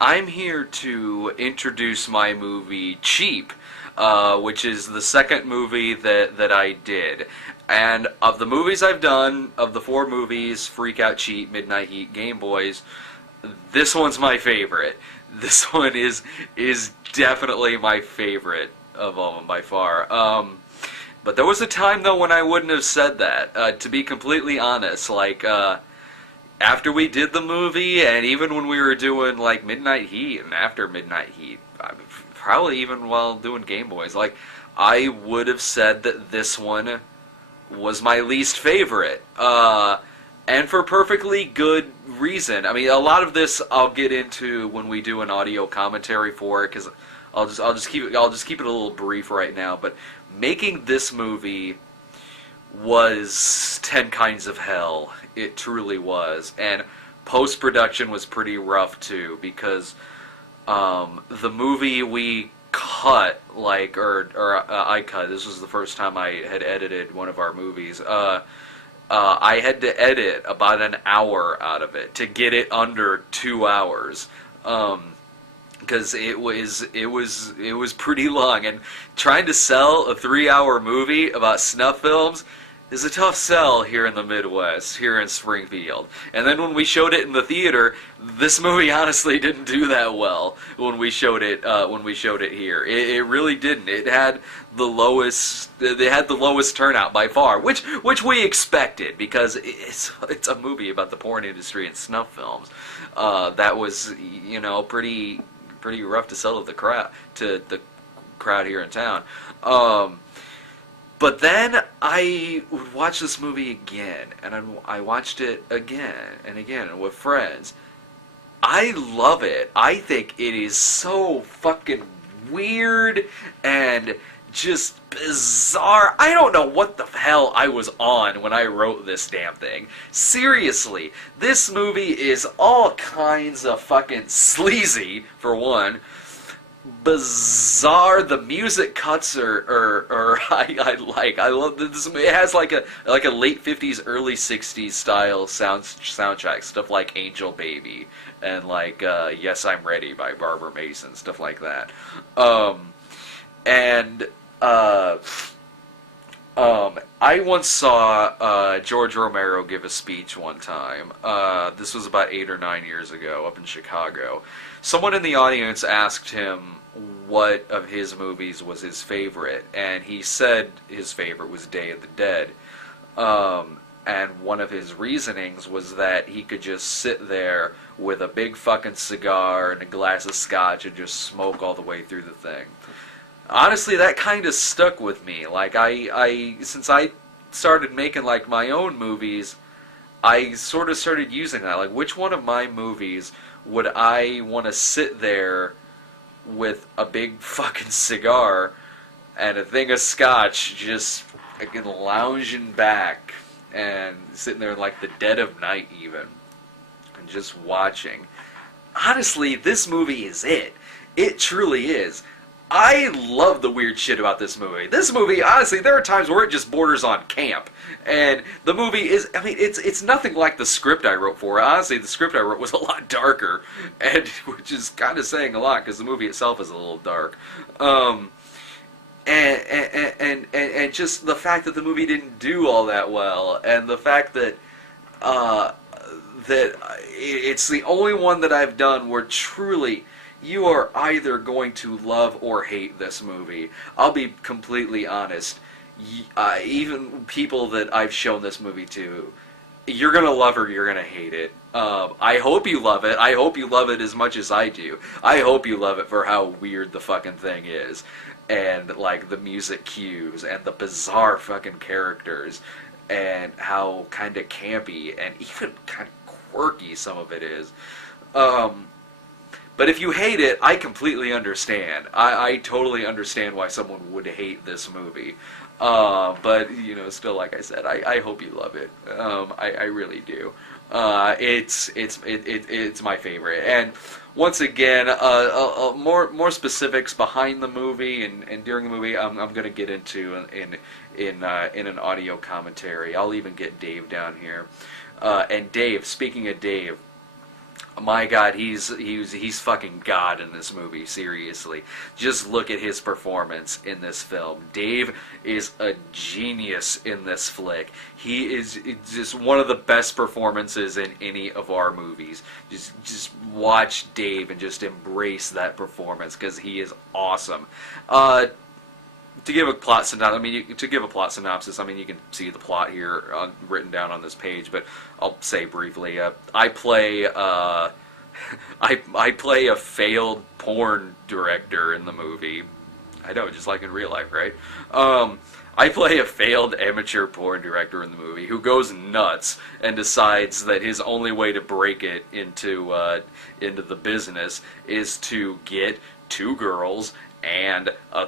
I'm here to introduce my movie Cheap, which is the second movie that I did. And of the movies I've done, of the four movies, Freak Out, Cheap, Midnight Heat, Game Boys, this one's my favorite. This one is definitely my favorite of all of them by far. But there was a time, though, when I wouldn't have said that. To be completely honest, after we did the movie, and even when we were doing, Midnight Heat, and after Midnight Heat, probably even while doing Game Boys, I would have said that this one was my least favorite. And for perfectly good reason. I mean, a lot of this I'll get into when we do an audio commentary for it, because I'll just keep it a little brief right now. But making this movie was 10 kinds of hell. It truly was. And post-production was pretty rough, too, because the movie we cut, I cut, this was the first time I had edited one of our movies, I had to edit about an hour out of it to get it under 2 hours. Because it was pretty long, and trying to sell a 3-hour movie about snuff films is a tough sell here in the Midwest, here in Springfield. And then when we showed it in the theater, this movie honestly didn't do that well when we showed it here. It really didn't. It had the lowest turnout by far, which we expected, because it's a movie about the porn industry and snuff films. That was, pretty rough to sell to the crowd here in town. But then I would watch this movie again, and I watched it again and again with friends. I love it. I think it is so fucking weird and just bizarre. I don't know what the hell I was on when I wrote this damn thing. Seriously, this movie is all kinds of fucking sleazy, for one. Bizarre. The music cuts I love this. It has like a late 50s, early 60s style soundtrack, stuff like Angel Baby and Yes I'm Ready by Barbara Mason, stuff like that. I once saw George Romero give a speech one time. This was about 8 or 9 years ago up in Chicago. Someone in the audience asked him what of his movies was his favorite, and he said his favorite was Day of the Dead. And one of his reasonings was that he could just sit there with a big fucking cigar and a glass of scotch and just smoke all the way through the thing. Honestly, that kind of stuck with me. Since I started making my own movies, I sort of started using that. Which one of my movies would I want to sit there with a big fucking cigar and a thing of scotch, just lounging back and sitting there in the dead of night even, and just watching? Honestly, this movie is it. It truly is. I love the weird shit about this movie. This movie, honestly, there are times where it just borders on camp. And the movie is, it's nothing like the script I wrote for it. Honestly, the script I wrote was a lot darker, and which is kind of saying a lot, because the movie itself is a little dark. And just the fact that the movie didn't do all that well, and the fact that it's the only one that I've done where truly you are either going to love or hate this movie. I'll be completely honest. Even people that I've shown this movie to, you're going to love or you're going to hate it. I hope you love it. I hope you love it as much as I do. I hope you love it for how weird the fucking thing is. And, the music cues and the bizarre fucking characters and how kind of campy and even kind of quirky some of it is. But if you hate it, I completely understand. I totally understand why someone would hate this movie. But, still, like I said, I hope you love it. I really do. It's my favorite. And once again, more specifics behind the movie and during the movie, I'm going to get into in an audio commentary. I'll even get Dave down here. And Dave, speaking of Dave, My God, he's fucking God in this movie. Seriously, just look at his performance in this film. Dave is a genius in this flick. He is just one of the best performances in any of our movies. Just watch Dave and just embrace that performance because he is awesome. To give a plot synopsis, I mean, you can see the plot here written down on this page, but I'll say briefly. I play a failed porn director in the movie. I know, just like in real life, right? I play a failed amateur porn director in the movie who goes nuts and decides that his only way to break it into the business is to get two girls and a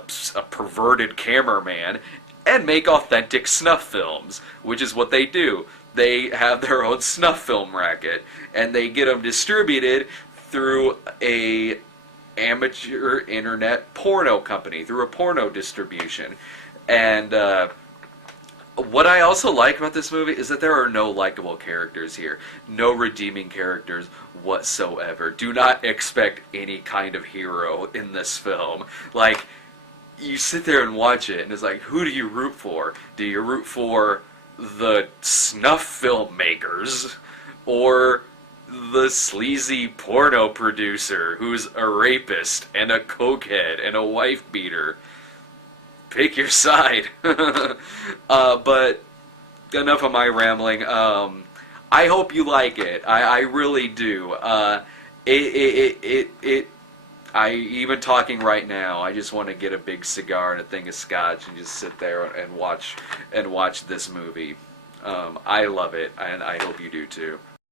perverted cameraman and make authentic snuff films, which is what they do. They have their own snuff film racket, and they get them distributed through a amateur internet porno company, through a porno distribution. And what I also like about this movie is that there are no likable characters here. No redeeming characters whatsoever. Do not expect any kind of hero in this film. Like, you sit there and watch it, and it's like, who do you root for? Do you root for the snuff filmmakers, or the sleazy porno producer who's a rapist and a cokehead and a wife beater? Pick your side. But enough of my rambling. I hope you like it. I really do. Even talking right now, I just want to get a big cigar and a thing of scotch and just sit there and watch this movie. I love it, and I hope you do too.